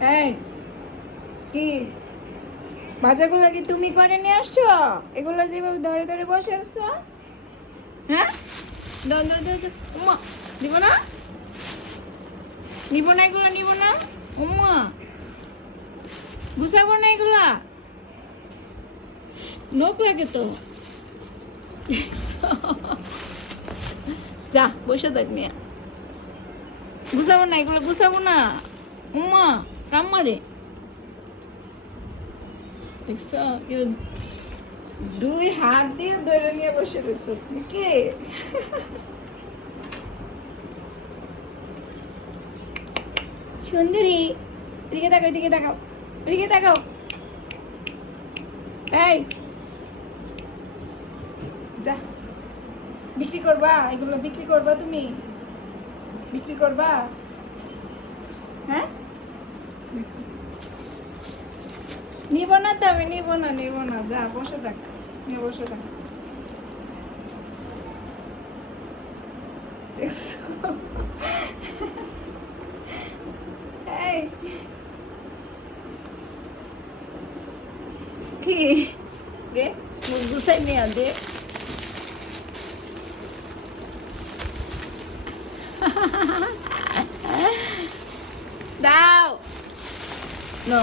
এই কি বাজারগুলো কি তুমি করে নিয়ে আসছো? এগুলো যেভাবে ধরে ধরে বসে আসছো, হ্যাঁ? দাও দাও দাও দাও। উম্মা, দিব না, নিব না, এগুলো নিব না। উম্মা, গুছাবো না এগুলা, নোক লাগে তো। যা বসে থাক নিয়ে, গুছাবো না এগুলো, গুছাবো না। উম্মা, কাম্মা রে, দেখছো কেউ দুই হাত দিয়ে ধরে নিয়ে বসে রয়েছিস নাকি? সুন্দরী, এদিকে তাকাও, এদিকে তাকাও, এদিকে তাকাও। এই যা, বিক্রি করবা এগুলো, বিক্রি করবা তুমি, বিক্রি করবা? হ্যাঁ, নিব না তো, আমি নিব না, নিব না। যা বসে থাক, নিয়ে বসে থাক। এই কি দে, মুখ গুছাই নিয়ে দে। দাও, নো